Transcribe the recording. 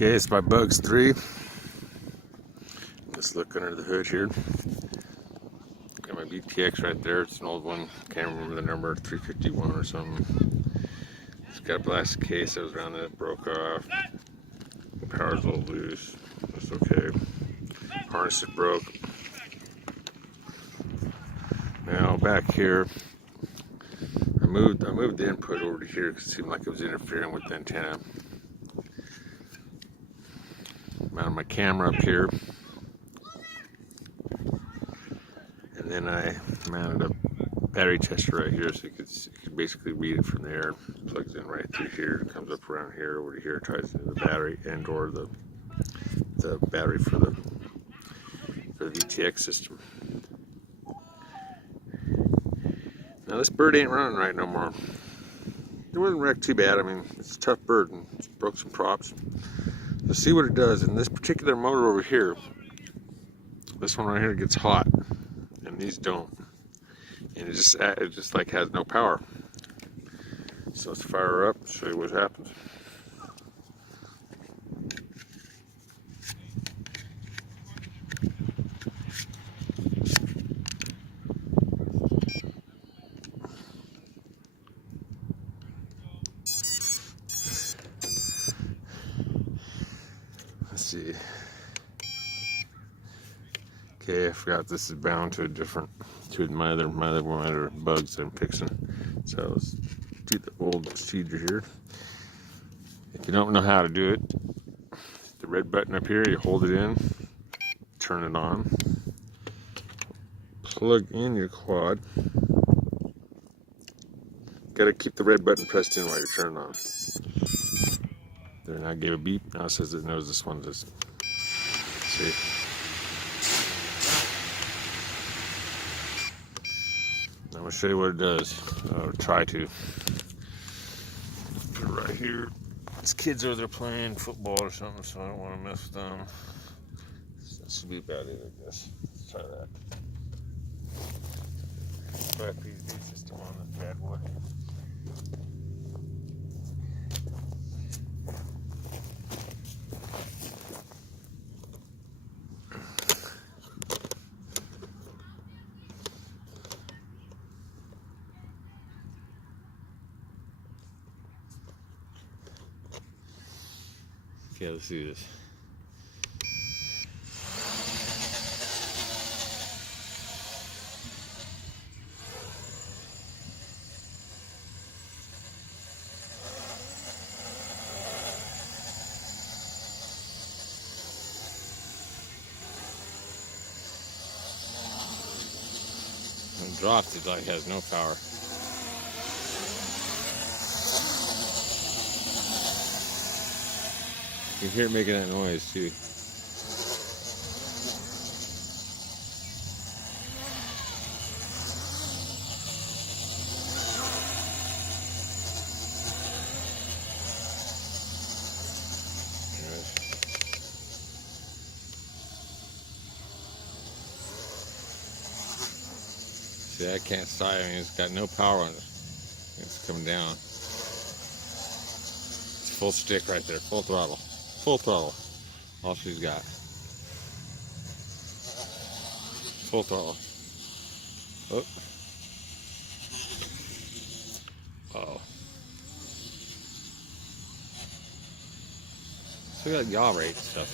Okay, it's my Bugs 3. Let's look under the hood here. Got my BTX right there. It's an old one. Can't remember the number, 351 or something. It's got a plastic case that was around that broke off. The power's a little loose. That's okay. Harness is broke. Now back here, I moved the input over to here because it seemed like it was interfering with the antenna. Mounted my camera up here, and then I mounted a battery tester right here so you could basically read it from there. It plugs in right through here, comes up around here, over to here, ties into the battery and or the battery for the VTX system. Now this bird ain't running right no more. It wasn't wrecked too bad. I mean, it's a tough bird and it's broke some props. Let's see what it does. In this particular motor over here, this one right here gets hot, and these don't. And it just like has no power. So let's fire her up, show you what happens. Let's see. Okay, I forgot this is bound to my other bugs that I'm fixing. So let's do the old procedure here. If you don't know how to do it, the red button up here, you hold it in, turn it on, plug in your quad. Got to keep the red button pressed in while you're turning on. There, now it gave a beep. Now it says it knows this one. Just see. I'm gonna show you what it does. I'll try to. Put it right here. These kids over there playing football or something, so I don't want to mess with them. That should be about it, I guess. Let's try that. Try a PVD system on this bad boy. Okay, let's do this. When it drops, it like has no power. You can hear it making that noise too. See, I can't stop. I mean, it's got no power on it. It's coming down. It's full stick right there, full throttle. Full throttle. All she's got. Full throttle. Oh. Uh-oh. So we got yaw rate stuff.